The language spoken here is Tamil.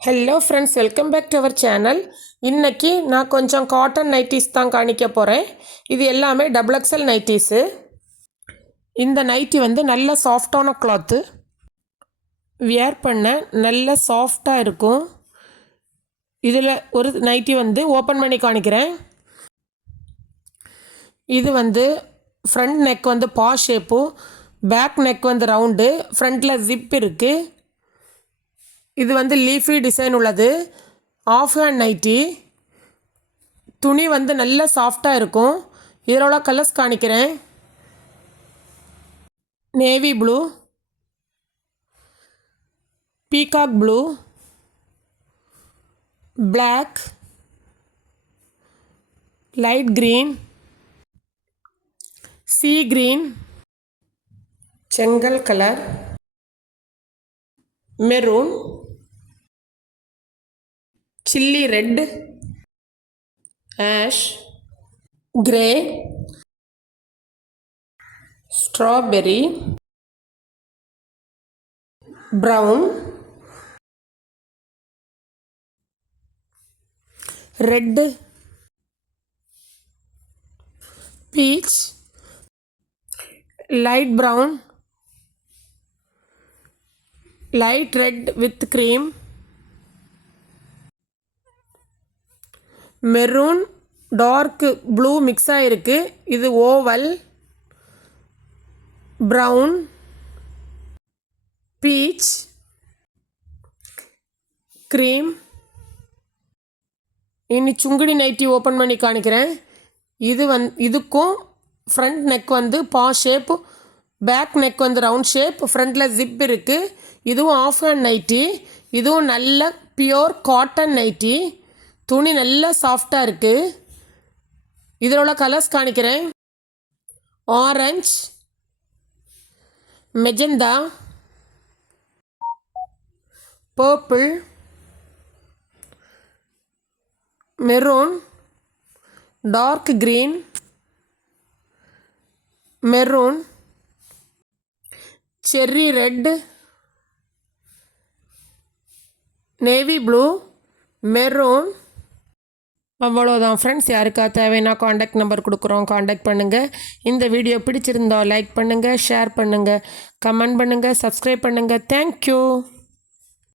Hello friends, welcome back to our channel. இன்றைக்கி நான் கொஞ்சம் காட்டன் நைட்டிஸ் தான் காணிக்க போகிறேன். இது எல்லாமே டபுள் எக்ஸல் நைட்டிஸு. இந்த நைட்டி வந்து நல்ல சாஃப்டான கிளாத்து, வியர் பண்ண நல்ல சாஃப்டாக இருக்கும். இதில் ஒரு நைட்டி வந்து ஓப்பன் பண்ணி காணிக்கிறேன். இது வந்து ஃப்ரண்ட் நெக் வந்து பா ஷேப்பு, பேக் நெக் வந்து ரவுண்டு, ஃப்ரண்ட்டில் ஜிப் இருக்குது. இது வந்து லீஃபி டிசைன் உள்ளது. Half hand nighty. துணி வந்து நல்ல சாஃப்டாக இருக்கும். இதில் உள்ள கலர்ஸ் காணிக்கிறேன். Navy blue, peacock blue, black, light green, sea green, செங்கல் colour, maroon, chilli red, ash, grey, strawberry, brown, red, peach, light brown, light red with cream, maroon, dark blue mix ஆகிருக்கு. இது ஓவல், ப்ரவுன், பீச், க்ரீம். இனி சுங்குடி நைட்டி ஓப்பன் பண்ணி காணிக்கிறேன். இதுக்கும் ஃப்ரண்ட் நெக் வந்து பா ஷேப், பேக் நெக் வந்து ரவுண்ட் ஷேப், ஃப்ரண்ட்டில் ஜிப் இருக்குது. இதுவும் ஆஃப் ஹேண்ட் நைட்டி. இதுவும் நல்ல பியோர் காட்டன் நைட்டி. துணி நல்லா சாஃப்டாக இருக்குது. இதில் உள்ள கலர்ஸ் காணிக்கிறேன். Orange, magenta, purple, maroon, dark green, maroon, cherry red, navy blue, maroon. அவ்வளோதான் ஃப்ரெண்ட்ஸ். யாருக்கா தேவைன்னா காண்டாக்ட் நம்பர் கொடுக்குறோம், காண்டாக்ட் பண்ணுங்கள். இந்த வீடியோ பிடிச்சிருந்தா லைக் பண்ணுங்கள், ஷேர் பண்ணுங்கள், கமெண்ட் பண்ணுங்கள், சப்ஸ்கிரைப் பண்ணுங்கள். தேங்க்யூ.